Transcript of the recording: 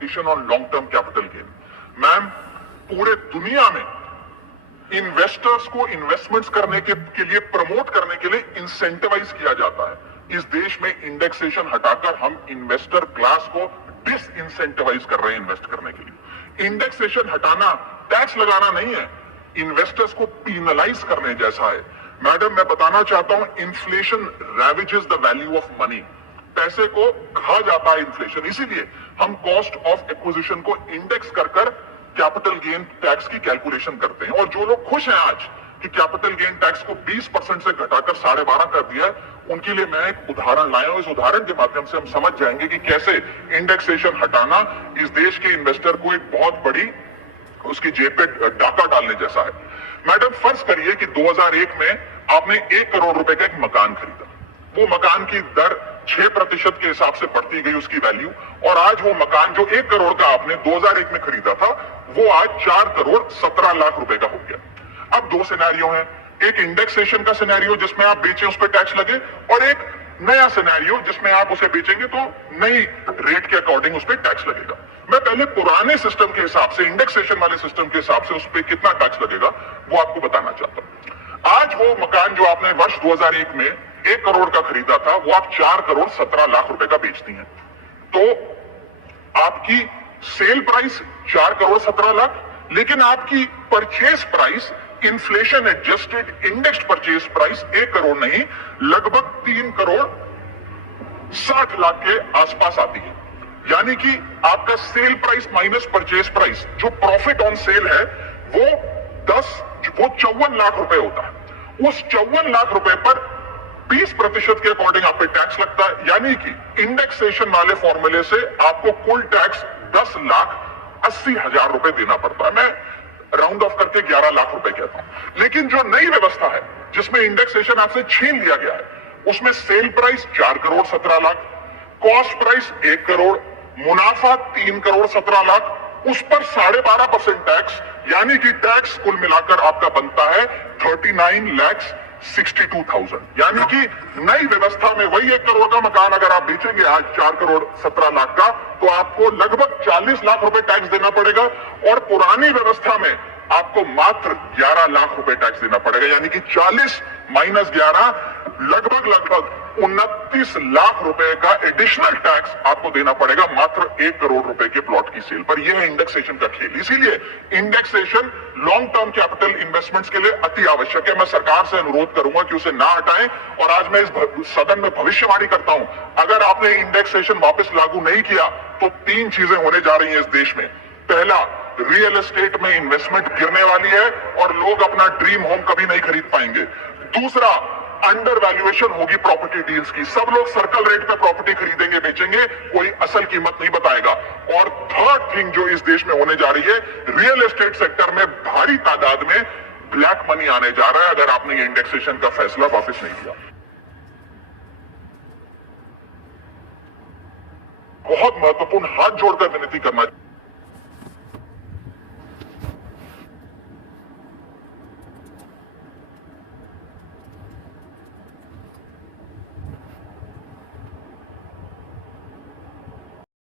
On long term capital gain. Ma'am, पूरे दुनिया में इन्वेस्टर्स को इन्वेस्टमेंट्स करने के लिए प्रमोट करने के लिए इंसेंटिवाइज किया जाता है। इस देश में इंडेक्सेशन हटाकर हम इन्वेस्टर क्लास को डिस इंसेंटिवाइज कर रहे हैं इन्वेस्ट करने के लिए। इंडेक्सेशन हटाना टैक्स लगाना नहीं है, इन्वेस्टर्स को पीनलाइज करने जैसा है। मैडम, मैं बताना चाहता हूं, inflation ravages the value of money. पैसे को खा जाता है इन्फ्लेशन, इसीलिए हम कॉस्ट ऑफ एक्विजिशन को इंडेक्स कर कैपिटल गेन टैक्स की कैलकुलेशन करते हैं। और जो लोग खुश हैं आज कि कैपिटल गेन टैक्स को 20% से घटाकर 12.5 कर दिया है, उनके लिए मैं एक उदाहरण लाया हूं। इस उदाहरण के माध्यम से हम समझ जाएंगे कि कैसे इंडेक्सेशन हटाना इस देश के इन्वेस्टर को एक बहुत बड़ी उसकी जेब पे डाका डालने जैसा है। मैडम, फर्ज करिए कि 2001 में आपने 1 करोड़ रुपए का एक मकान खरीदा। वो मकान की दर 6% के हिसाब से बढ़ती गई उसकी वैल्यू, और आज वो मकान जो 1 करोड़ का आपने 2001 में खरीदा था, वो आज 4 करोड़ 17 लाख रुपए का हो गया। अब दो सिनेरियो हैं, एक इंडेक्सेशन का सिनेरियो जिसमें आप बेचें उस पर टैक्स लगे, और एक नया सिनेरियो जिसमें आप उसे बेचेंगे तो नई रेट के अकॉर्डिंग उस पर टैक्स लगेगा। मैं पहले पुराने सिस्टम के हिसाब से, इंडेक्सेशन वाले सिस्टम के हिसाब से उस पर कितना टैक्स लगेगा वो आपको बताना चाहता हूं। आज वो मकान जो आपने वर्ष 2001 में 1 करोड़ का खरीदा था, वो आप 4 करोड़ 17 लाख रुपए का बेचती हैं, तो आपकी सेल प्राइस 4 करोड़ 17 लाख, लेकिन आपकी purchase price inflation adjusted indexed purchase price 1 crore नहीं, लगभग 3 करोड़ 60 लाख के आसपास आती है। यानी कि आपका sale price minus purchase price, जो प्रॉफिट ऑन सेल है, वो 54 लाख रुपए होता है। उस 54 लाख रुपए पर 20% के अकॉर्डिंग आप पे टैक्स लगता है। यानी कि इंडेक्सेशन वाले फॉर्मूले से आपको कुल टैक्स 10,80,000 रुपए देना पड़ता है। मैं राउंड ऑफ करके 11 लाख रुपए कहता हूं। लेकिन जो नई व्यवस्था है जिसमें इंडेक्सेशन आपसे छीन लिया गया है, उसमें sale price 4 crore 17 lakh, cost price 1 crore, मुनाफा 3 करोड़ 17 लाख, उस पर 12.5% टैक्स, यानी कि टैक्स कुल मिलाकर आपका बनता है 39,62,000। यानी कि नई व्यवस्था में वही 1 करोड़ का मकान अगर आप बेचेंगे आज 4 करोड़ 17 लाख का, तो आपको लगभग 40 लाख रुपए टैक्स देना पड़ेगा, और पुरानी व्यवस्था में आपको मात्र 11 लाख रुपए टैक्स देना पड़ेगा। यानी कि 40 माइनस 11 लगभग 29 लाख रुपए का एडिशनल टैक्स आपको देना पड़ेगा मात्र 1 करोड़ रुपए के प्लॉट की सेल पर। यह है इंडेक्सेशन का खेल। इसीलिए indexation long term capital investments के लिए अति आवश्यक है। मैं सरकार से अनुरोध करूंगा कि उसे ना हटाएं, और आज मैं इस सदन में भविष्यवाणी करता हूं, अगर आपने इंडेक्सेशन वापस लागू नहीं किया तो 3 चीजें होने जा रही हैं इस देश में। पहला, रियल एस्टेट में इन्वेस्टमेंट गिरने वाली है और लोग अपना ड्रीम होम कभी नहीं खरीद पाएंगे। दूसरा, अंडर वैल्यूएशन होगी प्रॉपर्टी डील्स की, सब लोग सर्कल रेट पे प्रॉपर्टी खरीदेंगे बेचेंगे, कोई असल कीमत नहीं बताएगा। और थर्ड थिंग जो इस देश में होने जा रही है, रियल एस्टेट सेक्टर में भारी तादाद में ब्लैक मनी आने जा रहा है अगर आपने ये इंडेक्सेशन का फैसला वापस नहीं किया। बहुत महत्वपूर्ण, हाथ जोड़कर विनती करना